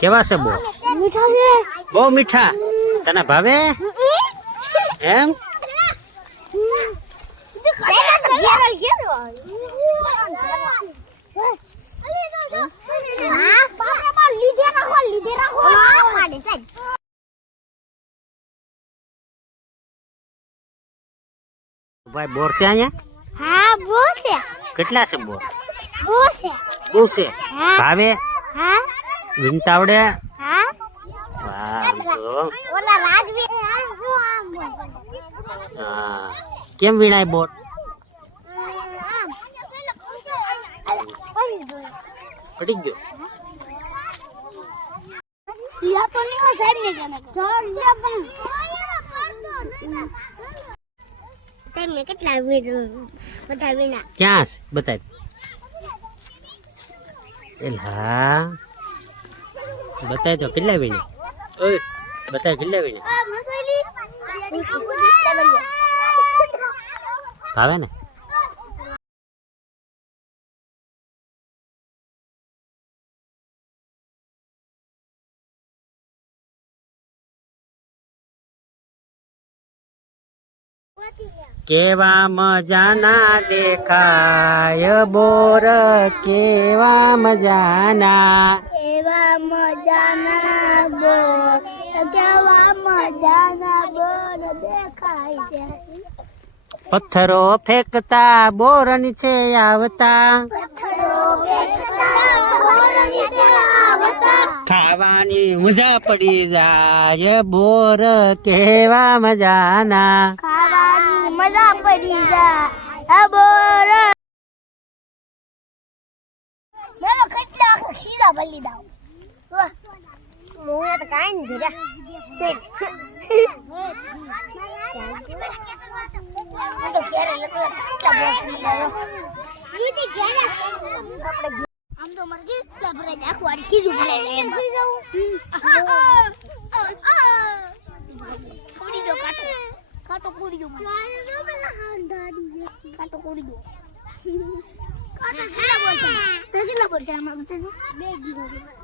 કેવા છે બોર? બહુ મીઠા. તને ભાવે એમ? ભાઈ બોર છે અહીંયા? હા બોર છે. કેટલા છે બોર? બોર છે. બહુ છે. ભાવે? હા વીણતા આવડે? હા. વાહ તો ઓલા રાજવી હા. કેમ વીણાય બોર? પડી ગયો. યા તો નહીં સાહેબ ને જાને સાહેબ ને કેટલા બધા વિના ક્યાં છે બતાય. એલા બતાય તો કેટલા વીણે? ઓય બતાય કેટલા વીણે? ભાવે ને? કેવા મજાના દેખાય બોર, કેવા મજાના. કેવા મજાના બોર, કેવા મજાના બોર દેખાય છે. પથ્થરો ફેંકતા બોર નીચે આવતા, ખાવાની મજા પડી જાય બોર, કેવા મજાના. ખાવાની મજા પડી જાય બોર. મેલો કેટલા આખો શીરા બલી દાવ મોયા તો કાઈ નહીં ધર્યા તો ઘેરે લકડા કેટલા બોલી દાવ ઈતી ઘેરે આમ તો મર ગઈ ત્યાં ભરે આખું આડી સીધું ભરે એમ કુડી દો કાટો કાટો કુડી દો કાટો કુડી દો કેટલા બોલતા આમાં બતાજો 2 દિવસ